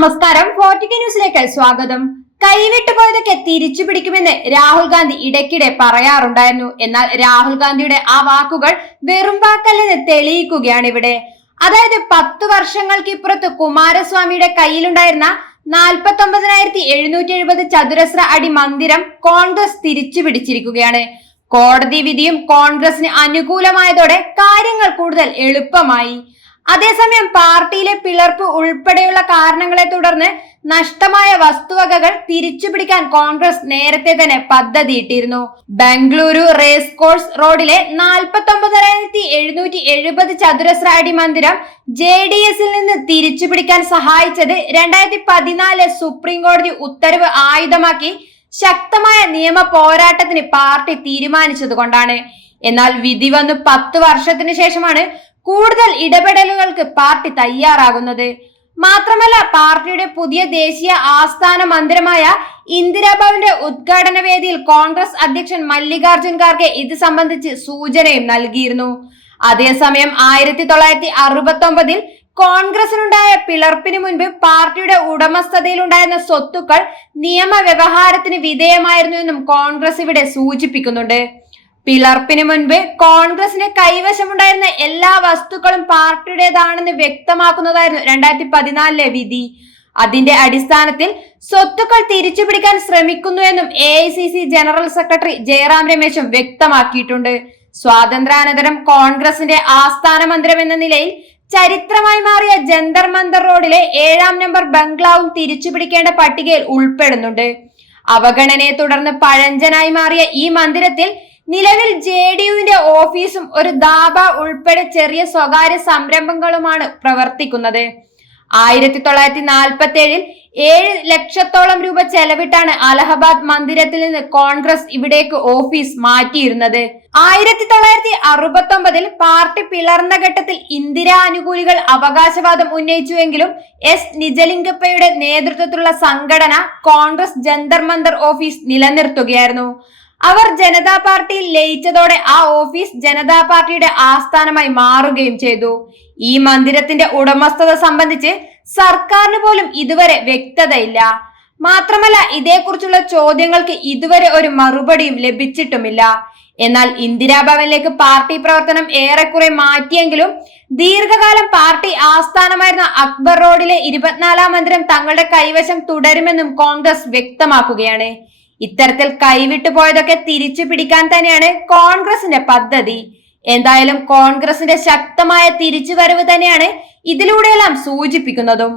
നമസ്കാരം, ഫോർട്ടിക്ക ന്യൂസിലേക്ക് സ്വാഗതം. കൈവിട്ടുപോയതൊക്കെ തിരിച്ചു പിടിക്കുമെന്ന് രാഹുൽ ഗാന്ധി ഇടയ്ക്കിടെ പറയാറുണ്ടായിരുന്നു. എന്നാൽ രാഹുൽ ഗാന്ധിയുടെ ആ വാക്കുകൾ വെറും വാക്കല്ലെന്ന് തെളിയിക്കുകയാണ് ഇവിടെ. അതായത് 10 വർഷങ്ങൾക്കിപ്പുറത്ത് കുമാരസ്വാമിയുടെ കയ്യിലുണ്ടായിരുന്ന 49,770 ചതുരശ്ര അടി മന്ദിരം കോൺഗ്രസ് തിരിച്ചു പിടിച്ചിരിക്കുകയാണ്. കോടതി വിധിയും കോൺഗ്രസിന് അനുകൂലമായതോടെ കാര്യങ്ങൾ കൂടുതൽ എളുപ്പമായി. അതേസമയം പാർട്ടിയിലെ പിളർപ്പ് ഉൾപ്പെടെയുള്ള കാരണങ്ങളെ തുടർന്ന് നഷ്ടമായ വസ്തുവകകൾ തിരിച്ചുപിടിക്കാൻ കോൺഗ്രസ് നേരത്തെ തന്നെ പദ്ധതിയിട്ടിരുന്നു. ബംഗളൂരു റേസ് കോഴ്സ് റോഡിലെ 49,770 ചതുരശ്ര അടി മന്ദിരം JDS നിന്ന് തിരിച്ചുപിടിക്കാൻ സഹായിച്ചത് 2014 സുപ്രീം കോടതി ഉത്തരവ് ആയുധമാക്കി ശക്തമായ നിയമ പോരാട്ടത്തിന് പാർട്ടി തീരുമാനിച്ചതുകൊണ്ടാണ്. എന്നാൽ വിധി വന്ന് 10 വർഷത്തിന് ശേഷമാണ് കൂടുതൽ ഇടപെടലുകൾക്ക് പാർട്ടി തയ്യാറാകുന്നത്. മാത്രമല്ല, പാർട്ടിയുടെ പുതിയ ദേശീയ ആസ്ഥാന മന്ദിരമായ ഇന്ദിരാഭവന്റെ ഉദ്ഘാടന വേദിയിൽ കോൺഗ്രസ് അധ്യക്ഷൻ മല്ലികാർജുൻ ഖാർഗെ ഇത് സംബന്ധിച്ച് സൂചനയും നൽകിയിരുന്നു. അതേസമയം 1969 കോൺഗ്രസിനുണ്ടായ പിളർപ്പിന് മുൻപ് പാർട്ടിയുടെ ഉടമസ്ഥതയിലുണ്ടായിരുന്ന സ്വത്തുക്കൾ നിയമവ്യവഹാരത്തിന് വിധേയമായിരുന്നു എന്നും കോൺഗ്രസ് ഇവിടെ സൂചിപ്പിക്കുന്നുണ്ട്. പിളർപ്പിന് മുൻപ് കോൺഗ്രസിന് കൈവശമുണ്ടായിരുന്ന എല്ലാ വസ്തുക്കളും പാർട്ടിയുടേതാണെന്ന് വ്യക്തമാക്കുന്നതായിരുന്നു 2014 വിധി. അതിന്റെ അടിസ്ഥാനത്തിൽ സ്വത്തുക്കൾ തിരിച്ചുപിടിക്കാൻ ശ്രമിക്കുന്നുവെന്നും AICC ജനറൽ സെക്രട്ടറി ജയറാം രമേശും വ്യക്തമാക്കിയിട്ടുണ്ട്. സ്വാതന്ത്ര്യാനന്തരം കോൺഗ്രസിന്റെ ആസ്ഥാന മന്ദിരം എന്ന നിലയിൽ ചരിത്രമായി മാറിയ ജന്തർ മന്ദർ റോഡിലെ 7-ാം നമ്പർ ബംഗ്ലാവും തിരിച്ചുപിടിക്കേണ്ട പട്ടികയിൽ ഉൾപ്പെടുന്നുണ്ട്. അവഗണനയെ തുടർന്ന് പഴഞ്ചനായി മാറിയ ഈ മന്ദിരത്തിൽ നിലവിൽ JDUവിന്റെ ഓഫീസും ഒരു ധാബ ഉൾപ്പെടെ ചെറിയ സ്വകാര്യ സംരംഭങ്ങളുമാണ് പ്രവർത്തിക്കുന്നത്. 1947 7 ലക്ഷത്തോളം രൂപ ചെലവിട്ടാണ് അലഹബാദ് മന്ദിരത്തിൽ നിന്ന് കോൺഗ്രസ് ഇവിടേക്ക് ഓഫീസ് മാറ്റിയിരുന്നത്. 1969 പാർട്ടി പിളർന്ന ഘട്ടത്തിൽ ഇന്ദിരാ അനുകൂലികൾ അവകാശവാദം ഉന്നയിച്ചുവെങ്കിലും S നിജലിംഗപ്പയുടെ നേതൃത്വത്തിലുള്ള സംഘടന കോൺഗ്രസ് ജന്തർ മന്ദർ ഓഫീസ് നിലനിർത്തുകയായിരുന്നു. അവർ ജനതാ പാർട്ടിയിൽ ലയിച്ചതോടെ ആ ഓഫീസ് ജനതാ പാർട്ടിയുടെ ആസ്ഥാനമായി മാറുകയും ചെയ്തു. ഈ മന്ദിരത്തിന്റെ ഉടമസ്ഥത സംബന്ധിച്ച് സർക്കാരിന് പോലും ഇതുവരെ വ്യക്തതയില്ല. മാത്രമല്ല, ഇതേക്കുറിച്ചുള്ള ചോദ്യങ്ങൾക്ക് ഇതുവരെ ഒരു മറുപടിയും ലഭിച്ചിട്ടുമില്ല. എന്നാൽ ഇന്ദിരാഭവനിലേക്ക് പാർട്ടി പ്രവർത്തനം ഏറെക്കുറെ മാറ്റിയെങ്കിലും ദീർഘകാലം പാർട്ടി ആസ്ഥാനമായിരുന്ന അക്ബർ റോഡിലെ 24-ാം മന്ദിരം തങ്ങളുടെ കൈവശം തുടരുമെന്നും കോൺഗ്രസ് വ്യക്തമാക്കുകയാണ്. ഇത്തരത്തിൽ കൈവിട്ടു പോയതൊക്കെ തിരിച്ചു പിടിക്കാൻ തന്നെയാണ് കോൺഗ്രസിന്റെ പദ്ധതി. എന്തായാലും കോൺഗ്രസിന്റെ ശക്തമായ തിരിച്ചുവരവ് തന്നെയാണ് ഇതിലൂടെയെല്ലാം സൂചിപ്പിക്കുന്നതും.